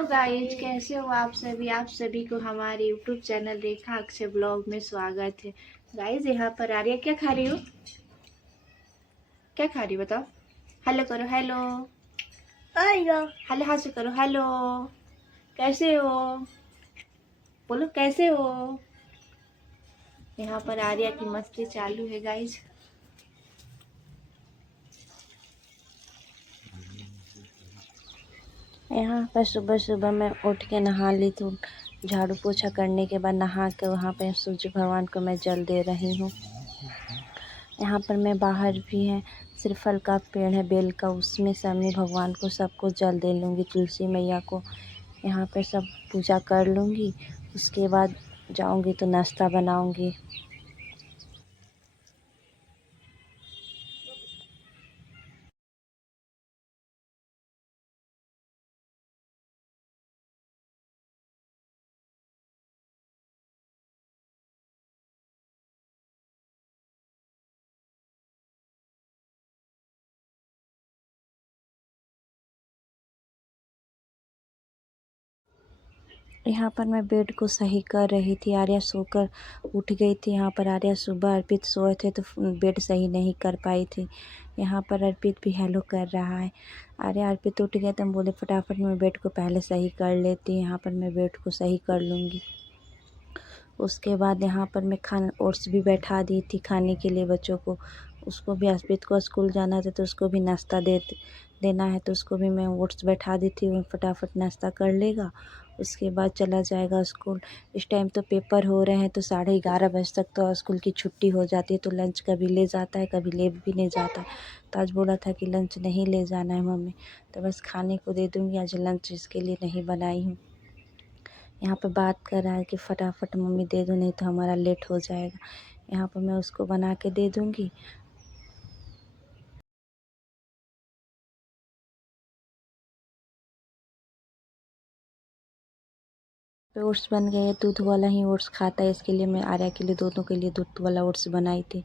Hello guys, कैसे हो आप सभी को हमारे यूट्यूब चैनल रेखा अक्षय ब्लॉग में स्वागत है। गाइज यहाँ पर आर्या क्या खा रही हो? क्या खा रही हो बताओ? हेलो करो, हेलो हेलो हेलो, हाथ से करो हेलो। कैसे हो? बोलो कैसे हो? यहाँ पर आर्या की मस्ती चालू है गाइज। यहाँ पर सुबह सुबह मैं उठ के नहा ली थी। झाड़ू पोछा करने के बाद नहा के वहाँ पे सूर्य भगवान को मैं जल दे रही हूँ। यहाँ पर मैं बाहर भी है, सिर्फ फल का पेड़ है बेल का, उसमें सामने भगवान को सबको जल दे लूँगी, तुलसी मैया को। यहाँ पर सब पूजा कर लूँगी, उसके बाद जाऊँगी तो नाश्ता बनाऊँगी। यहाँ पर मैं बेड को सही कर रही थी। आर्या सोकर उठ गई थी। यहाँ पर आर्या सुबह अर्पित सोए थे तो बेड सही नहीं कर पाई थी। यहाँ पर अर्पित भी हेलो कर रहा है। आर्या अर्पित उठ गए तो हम बोले फटाफट मैं बेड को पहले सही कर लेती। यहाँ पर मैं बेड को सही कर लूँगी। उसके बाद यहाँ पर मैं ओट्स भी बैठा दी थी खाने के लिए बच्चों को। उसको भी, अर्पित को स्कूल जाना था तो उसको भी नाश्ता देना है, तो उसको भी मैं ओट्स बैठा दी थी। वो फटाफट नाश्ता कर लेगा, उसके बाद चला जाएगा स्कूल। इस टाइम तो पेपर हो रहे हैं तो 11:30 बजे तक तो स्कूल की छुट्टी हो जाती है, तो लंच कभी ले जाता है कभी ले भी नहीं जाता है। तो आज बोला था कि लंच नहीं ले जाना है मम्मी, तो बस खाने को दे दूँगी। आज लंच इसके लिए नहीं बनाई हूँ। यहाँ पे बात कर रहा है कि फटाफट मम्मी दे दो नहीं तो हमारा लेट हो जाएगा। यहाँ पर मैं उसको बना के दे दूँगी। ओट्स बन गए, दूध वाला ही ओट्स खाता है, इसके लिए मैं आर्या के लिए, दोनों के लिए दूध वाला ओट्स बनाई थी।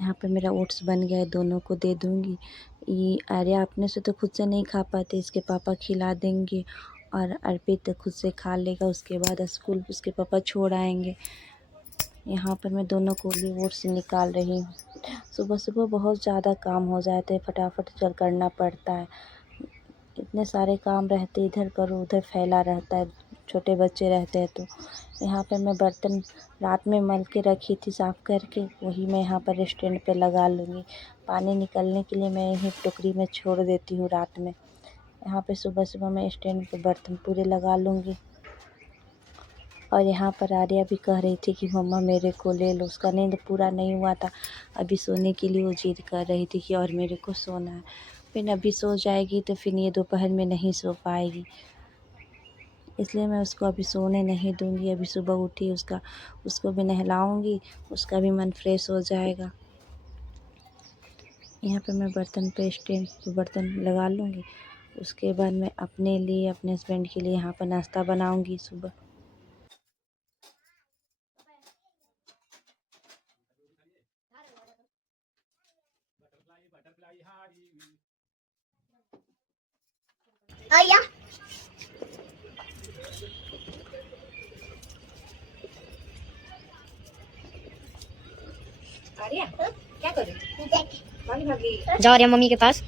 यहाँ पे मेरा ओट्स बन गया है, दोनों को दे दूँगी। ये आर्या अपने से तो खुद से नहीं खा पाते, इसके पापा खिला देंगे और अर्पित खुद से खा लेगा। उसके बाद स्कूल उसके पापा छोड़ आएंगे। यहाँ पर मैं दोनों को लिए ओट्स निकाल रही हूँ। सुबह सुबह बहुत ज़्यादा काम हो जाते हैं, फटाफट चल करना पड़ता है। इतने सारे काम रहते, इधर करो उधर फैला रहता है, छोटे बच्चे रहते हैं तो। यहाँ पे मैं बर्तन रात में मल के रखी थी साफ़ करके, वही मैं यहाँ पर स्टैंड पे लगा लूँगी। पानी निकलने के लिए मैं यही टोकरी में छोड़ देती हूँ रात में। यहाँ पे सुबह सुबह मैं स्टैंड पे बर्तन पूरे लगा लूँगी। और यहाँ पर आर्या भी कह रही थी कि मम्मा मेरे को ले लो। उसका नींद पूरा नहीं हुआ था, अभी सोने के लिए वो जिद कर रही थी कि और मेरे को सोना है। फिर अभी सो जाएगी तो फिर ये दोपहर में नहीं सो पाएगी, इसलिए मैं उसको अभी सोने नहीं दूँगी। अभी सुबह उठी उसको भी नहलाऊँगी, उसका भी मन फ्रेश हो जाएगा। यहाँ पे मैं बर्तन पे स्टैंड पे बर्तन लगा लूँगी। उसके बाद मैं अपने लिए, अपने हस्बैंड के लिए यहाँ पर नाश्ता बनाऊँगी सुबह। आया आर्या क्या कर रही है? भागी जा रहे हैं मम्मी के पास।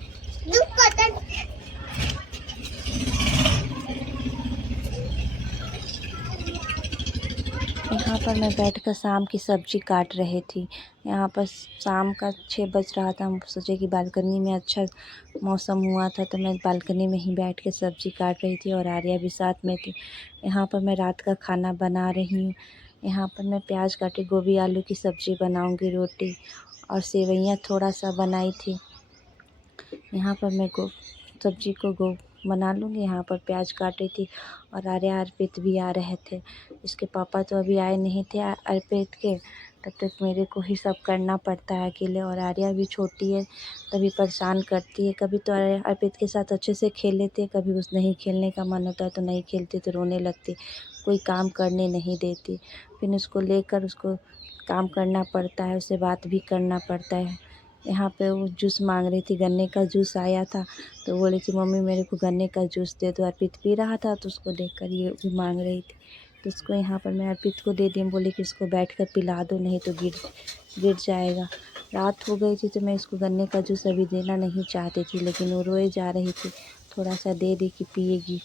यहाँ पर मैं बैठकर शाम की सब्ज़ी काट रही थी। यहाँ पर शाम का 6 बज रहा था। हम सोचे कि बालकनी में अच्छा मौसम हुआ था तो मैं बालकनी में ही बैठ के सब्ज़ी काट रही थी और आर्या भी साथ में थी। यहाँ पर मैं रात का खाना बना रही हूँ। यहाँ पर मैं प्याज काटी, गोभी आलू की सब्ज़ी बनाऊँगी, रोटी और सेवइयाँ थोड़ा सा बनाई थी। यहाँ पर मैं सब्ज़ी को बना लूँगी। यहाँ पर प्याज काटी थी और आर्या अर्पित भी आ रहे थे। इसके पापा तो अभी आए नहीं थे अर्पित के, तब तक मेरे को ही सब करना पड़ता है अकेले। और आर्या भी छोटी है तभी परेशान करती है। कभी तो अर्पित के साथ अच्छे से खेल लेते, कभी उस नहीं खेलने का मन होता है तो नहीं खेलती, तो रोने लगती, कोई काम करने नहीं देती। फिर उसको लेकर उसको काम करना पड़ता है, उससे बात भी करना पड़ता है। यहाँ पे वो जूस मांग रही थी, गन्ने का जूस आया था तो बोली थी मम्मी मेरे को गन्ने का जूस दे दो। अर्पित पी रहा था तो उसको देखकर ये भी मांग रही थी, तो उसको यहाँ पर मैं अर्पित को दे दी, बोली कि इसको बैठ कर पिला दो नहीं तो गिर जाएगा। रात हो गई थी तो मैं इसको गन्ने का जूस अभी देना नहीं चाहती थी, लेकिन वो रोए जा रही थी, थोड़ा सा दे दी कि पिएगी।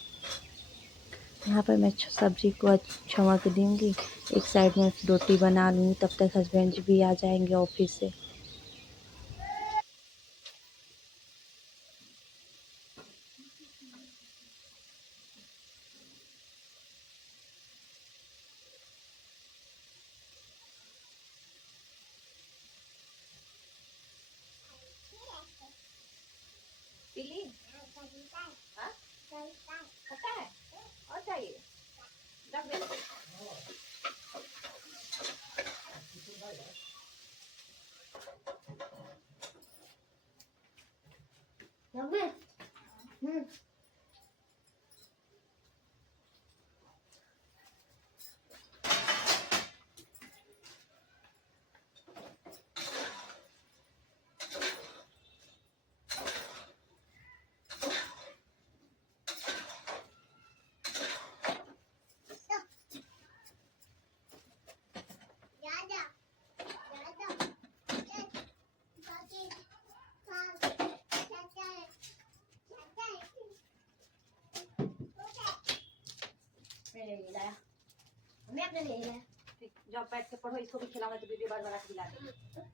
यहाँ पर मैं सब्जी को छौंक दूँगी, एक साइड में रोटी बना लूँगी, तब तक हस्बैंड जी भी आ जाएंगे ऑफिस से। मैं अपने ले लिया। जब बैठ के पढ़ो, इसको भी खिलाऊंगा तो वीडियो बार बार खिला देंगे।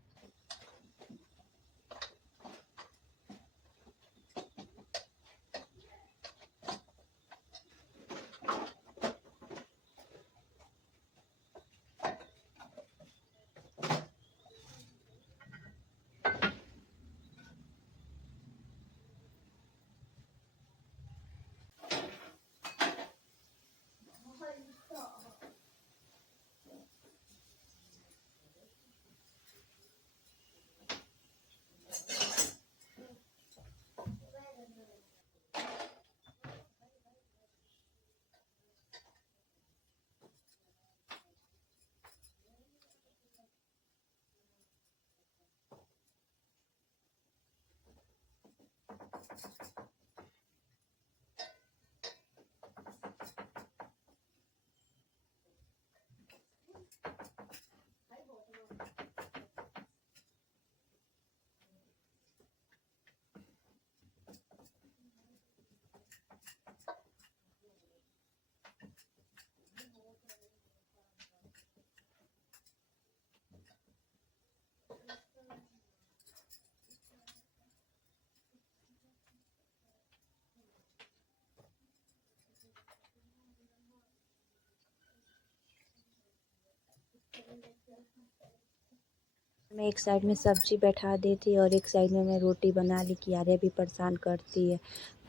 मैं एक साइड में सब्जी बैठा दी थी और एक साइड में मैं रोटी बना ली कि आर्या भी परेशान करती है।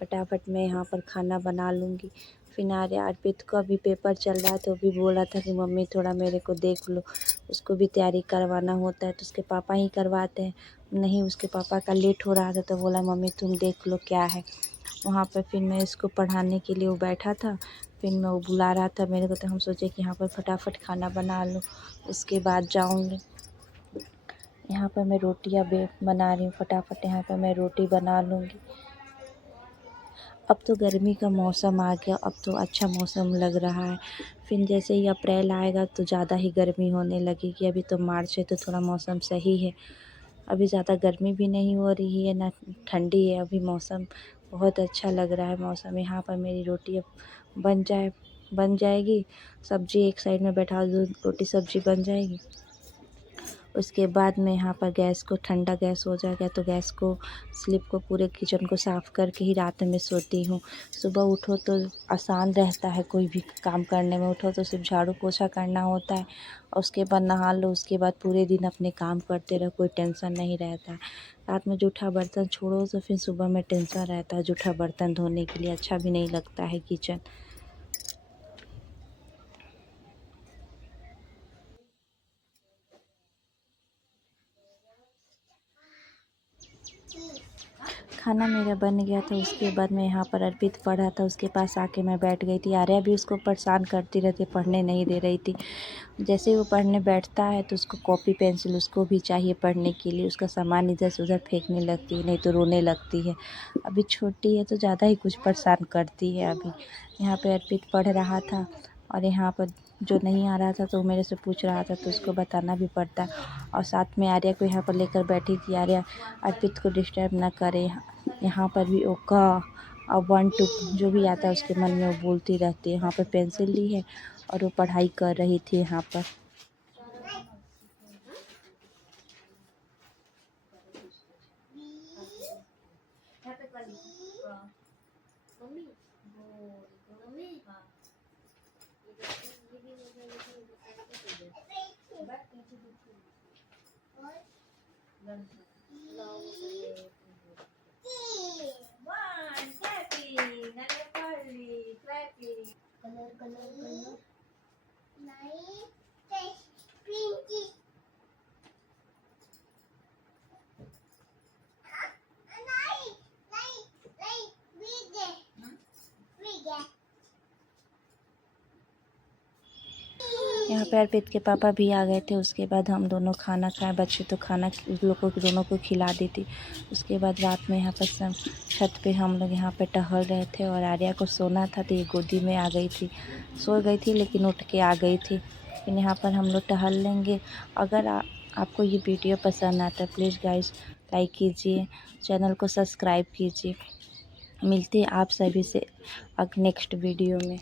फटाफट मैं यहाँ पर खाना बना लूँगी। फिर आर्या अर्पित का भी पेपर चल रहा है तो भी बोला था कि मम्मी थोड़ा मेरे को देख लो, उसको भी तैयारी करवाना होता है तो उसके पापा ही करवाते हैं। नहीं, उसके पापा का लेट हो रहा था तो बोला मम्मी तुम देख लो क्या है वहाँ पर। फिर मैं इसको पढ़ाने के लिए वो बैठा था, फिर मैं वो बुला रहा था मेरे को, तो हम सोचे कि यहाँ पर फटाफट खाना बना लो, उसके बाद जाऊँगी। यहाँ पर मैं रोटियाँ बना रही हूँ, फटाफट यहाँ पर मैं रोटी बना लूँगी। अब तो गर्मी का मौसम आ गया, अब तो अच्छा मौसम लग रहा है। फिर जैसे ही अप्रैल आएगा तो ज़्यादा ही गर्मी होने लगेगी। अभी तो मार्च है तो थोड़ा मौसम सही है, अभी ज़्यादा गर्मी भी नहीं हो रही है ना ठंडी है, अभी मौसम बहुत अच्छा लग रहा है मौसम। यहाँ पर मेरी रोटी अब बन जाएगी, सब्जी एक साइड में बैठा दूँ, रोटी सब्जी बन जाएगी। उसके बाद मैं यहाँ पर गैस को, ठंडा गैस हो जाएगा तो गैस को, स्लिप को, पूरे किचन को साफ़ करके ही रात में सोती हूँ। सुबह उठो तो आसान रहता है, कोई भी काम करने में उठो तो सिर्फ झाड़ू पोछा करना होता है और उसके बाद नहा लो, उसके बाद पूरे दिन अपने काम करते रहो, कोई टेंशन नहीं रहता है। रात में जूठा बर्तन छोड़ो तो फिर सुबह में टेंशन रहता है जूठा बर्तन धोने के लिए, अच्छा भी नहीं लगता है किचन। खाना मेरा बन गया था। उसके बाद मैं यहाँ पर अर्पित पढ़ा था, उसके पास आके मैं बैठ गई थी। आर्या भी उसको परेशान करती रहती, पढ़ने नहीं दे रही थी। जैसे ही वो पढ़ने बैठता है तो उसको कॉपी पेंसिल उसको भी चाहिए पढ़ने के लिए। उसका सामान इधर से उधर फेंकने लगती है, नहीं तो रोने लगती है। अभी छोटी है तो ज़्यादा ही कुछ परेशान करती है। अभी यहाँ पे अर्पित पढ़ रहा था और यहाँ पर जो नहीं आ रहा था तो वो मेरे से पूछ रहा था, तो उसको बताना भी पड़ता। और साथ में आर्या को यहाँ पर लेकर बैठी थी। आर्या अर्पित को डिस्टर्ब ना करे। यहाँ पर भी ओका और 1 2 जो भी आता है उसके मन में वो बोलती रहती है। यहाँ पर पेंसिल ली है और वो पढ़ाई कर रही थी यहाँ पर। यहाँ पे अर्पित के पापा भी आ गए थे। उसके बाद हम दोनों खाना खाए। बच्चे तो खाना दोनों को खिला दी थी। उसके बाद रात में यहाँ पर सब छत पे हम लोग यहाँ पे टहल रहे थे और आर्या को सोना था तो ये गोदी में आ गई थी। सो गई थी लेकिन उठ के आ गई थी। लेकिन यहाँ पर हम लोग टहल लेंगे। अगर आपको ये वीडियो पसंद आता है प्लीज़ गाइस लाइक कीजिए, चैनल को सब्सक्राइब कीजिए। मिलते हैं आप सभी से नेक्स्ट वीडियो में।